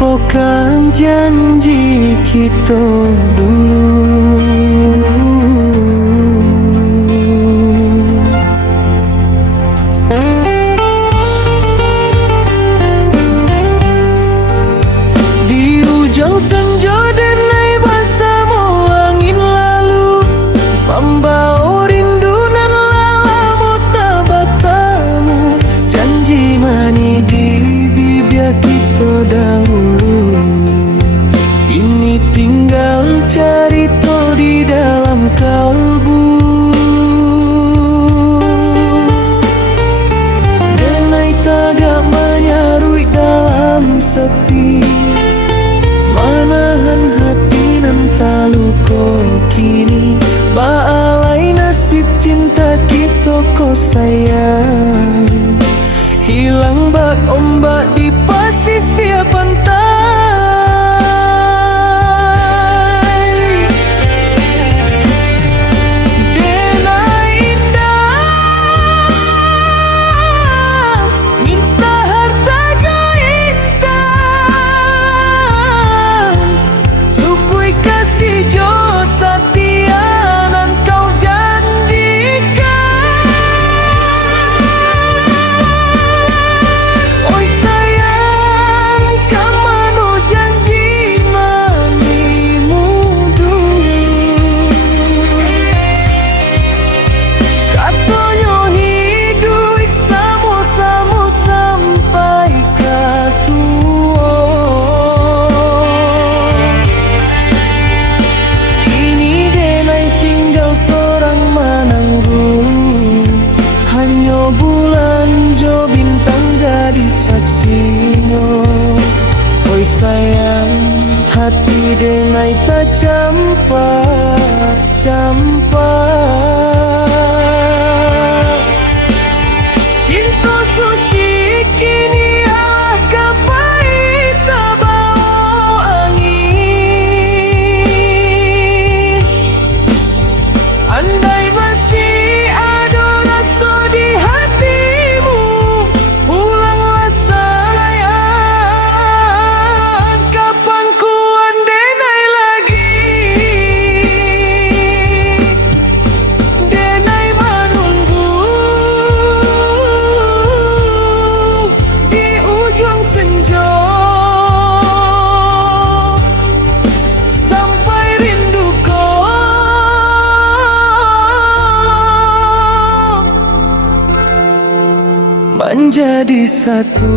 lupakan janji kita dulu. Di ujung senja denai bersama angin lalu, membawa rindu nan lama tak bertemu. Janji mani di bibir kita dahulu, kini tinggal cerita di dalam kalbu. Denai tagak menyarui dalam sepi, menahan hati nan tak luka kini. Baalai nasib cinta kita kau sayang, hilang bak ombak di pesisir pantai. Denai indah, minta harta jahitan, cukui kasih jo setia nan kau janjikan. Oi sayang, kamano janji manimu dulu. Katanya hidup sama-sama sampai ke tua. Kini denai tinggal seorang menanggung, hanya bulan jo bintang jadi saksinya. Oi sayang, hati denai tak campak. Cinta suci kini alah kapai tak bawa angin. Andai masih ada rasa di hatimu, pulanglah sayang. Kapan ku denai lagi, denai menunggu di ujung senja, sampai rindu kau menjadi satu.